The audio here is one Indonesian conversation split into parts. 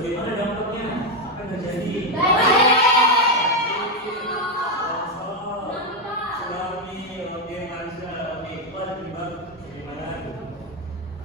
bagaimana dampaknya? Apa yang terjadi? Tsunami, oke, Marsha, oke, bagaimana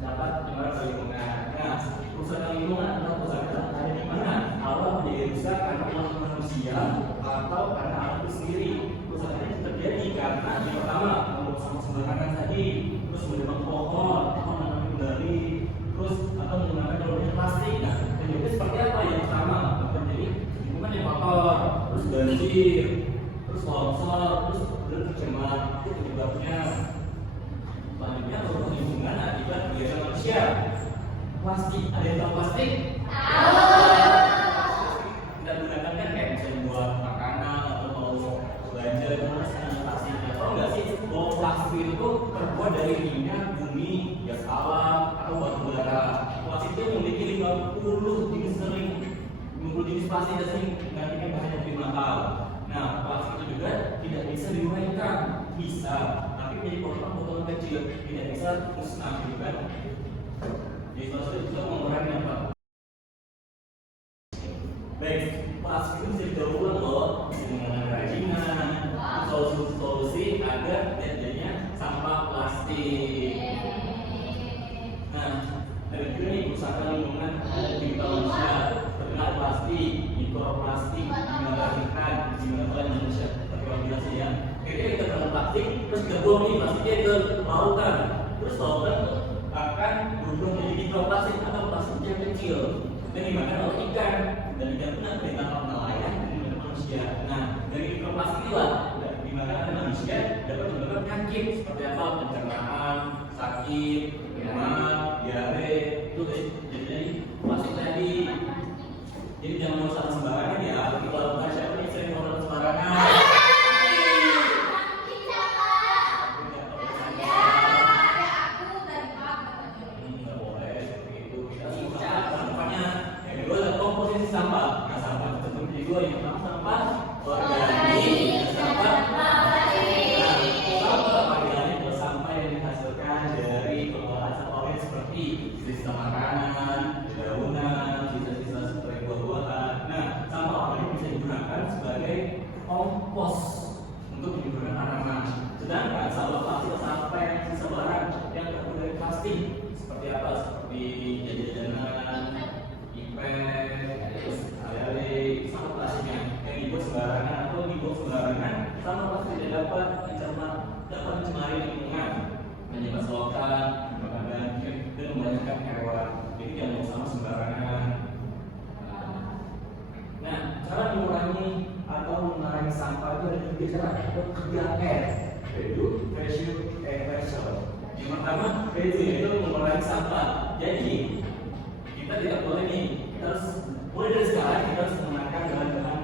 dapat penyebaran lingkungan? Nah, kerusakan lingkungan atau kerusakan ada di mana? Alam menjadi rusak karena ulah manusia atau karena alam itu sendiri. Kerusakan itu terjadi karena yang pertama membuang sembarangan tadi, terus menebang pohon, atau menanam kembali, terus atau menggunakan produk plastik. Nah, penyebabnya seperti apa? Yang pertama terjadi lingkungan yang kotor, terus banjir, terus longsor, terus tercemar. Itu penyebabnya. Selanjutnya merusak lingkungan akibat kegiatan manusia. Plastik, ada yang tahu plastik? Kita gunakan kan kayak misalnya buat makanan atau mau belanja terus plastiknya. Tahu nggak sih bahwa plastik itu terbuat dari minyak, bumi, gas alam atau batu bara. Plastik itu memiliki 50 jenis plastik dan menggantikan bahan yang lebih mahal. Nah, plastik itu juga tidak bisa diuraikan, bisa, tapi menjadi potongan kecil, tidak bisa musnah, gitu kan? Jadi plastik itu mengurangi apa? Baik, plastik itu bisa didaur ulang loh, dengan kerajinan, solusi agar terjadinya sampah plastik. Nah, ada juga nih kerusakan lingkungan di manusia, terkena plastik, mikroplastik, ikan, oleh manusia. Terkoordinasi ya. Ketika kita kena plastik, terus kita buang nih plastiknya ke lautan, terus lautan akan berubah menjadi mikroplastik atau plastik yang kecil dan dimakan oleh ikan, dan ikan pun akan ditangkap nelayan dan dimakan manusia. Nah, dari mikroplastik itulah dimakan oleh manusia dapat menyebabkan penyakit seperti apa? Pencernaan, sakit, demam, diare, itu jadi plastik tadi. Jadi jangan mau salah sembarangan ya. Kalau bukan siapa yang sering ngomong sembarangan. Sampah. Nah, sampah itu terbagi dua, yang pertama sampah organik, sampah plastik. Nah, sampah organik adalah sampah yang dihasilkan dari pengolahan sampah organik seperti sisa makanan, dedaunan, sisa-sisa seperti buah-buahan. Nah, sampah organik bisa digunakan sebagai kompos untuk menyuburkan tanaman. Sedangkan sampah plastik adalah sampah yang sisa barang yang terbuat dari plastik. Seperti apa? Seperti jajanan, sama plastiknya yang dibuat sembarangan atau dibuat sembarangan, sama plastik tidak dapat mencemari lingkungan, menyebabkan banjir dan membanyakan hewan. Jadi jangan sama sembarangan. Nah, cara mengurangi atau mengurangi sampah itu ada tiga cara, atau 3R, yaitu reduce, recycle. Yang pertama, reduce, yaitu mengurangi sampah. Jadi kita tidak boleh nih, kita harus mulai dari sekarang kita harus menggunakan bahan-bahan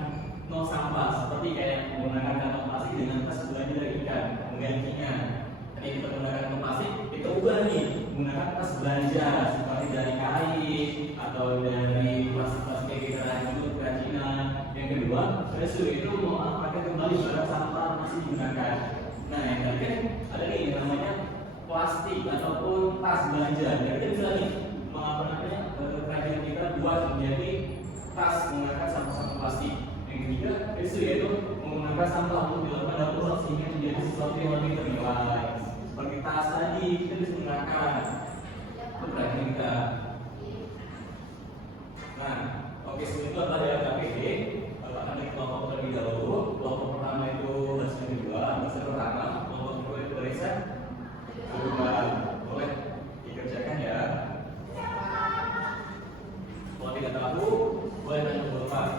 non sampah seperti kayak menggunakan kantong plastik dengan tas belanja dari ikan, menggantinya. Tadi kita menggunakan kantong plastik, kita ubah nih menggunakan tas belanja seperti dari kain atau dari plastik yang kita rajut kerajinan. Yang kedua, reduce itu memanfaatkan kembali barang sampah masih digunakan. Nah, yang terakhir ada nih namanya plastik ataupun tas belanja. Jadi kita bisa nih kerajinan kita buat menjadi tas menggunakan sampah-sampah plastik. Yang ketiga, itu yaitu menggunakan sampah untuk dilakukan daur ulang sehingga menjadi sesuatu yang lebih ternilai. Seperti tas tadi kita bisa menggunakan untuk kerajinan kita. Nah, oke, sebelum itu ada KPD. Akan dari kelompok terlebih dahulu. Kelompok pertama itu bahasa kedua, bahasa pertama. Kelompok kedua itu barisan kedua. Boleh dikerjakan ya. Kalau tidak tahu, boleh tanya ke Bapak.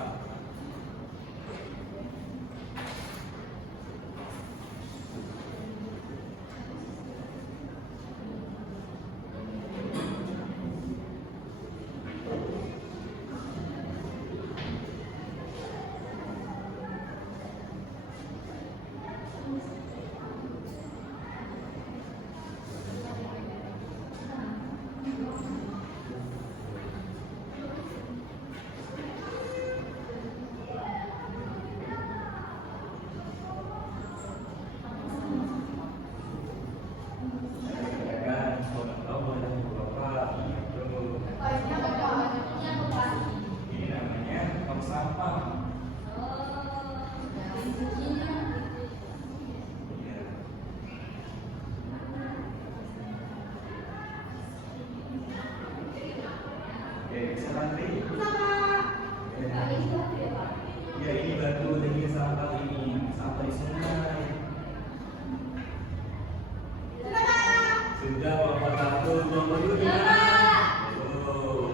sekarang ini. Pak, ini batu ya, Pak? Ya, ini batu dari sampah ini, sampah di sungai. Sudah Bapak takut, Bapak dulu ya. Oh.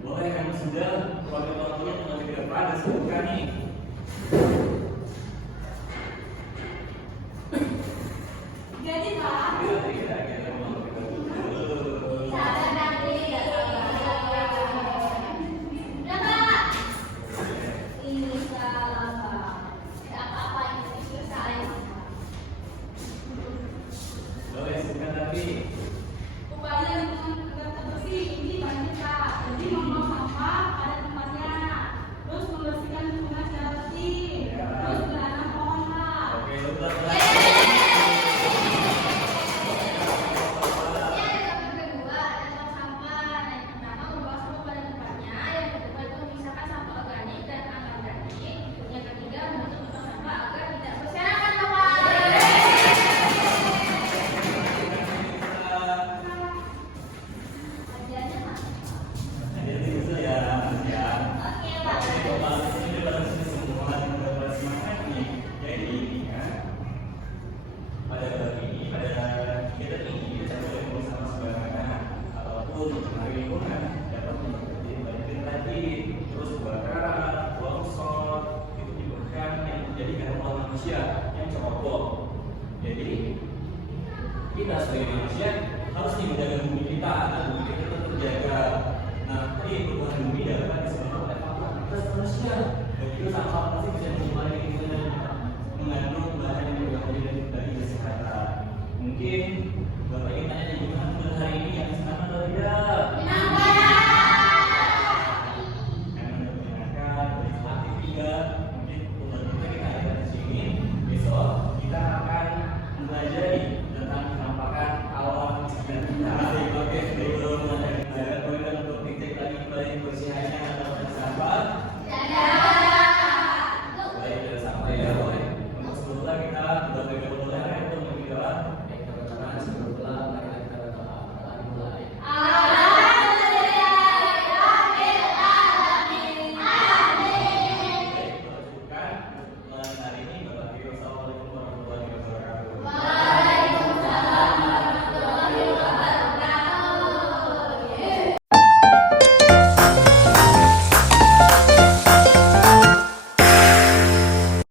Boleh kan sudah keluarga orang tuanya mengambil pada sebuah nih.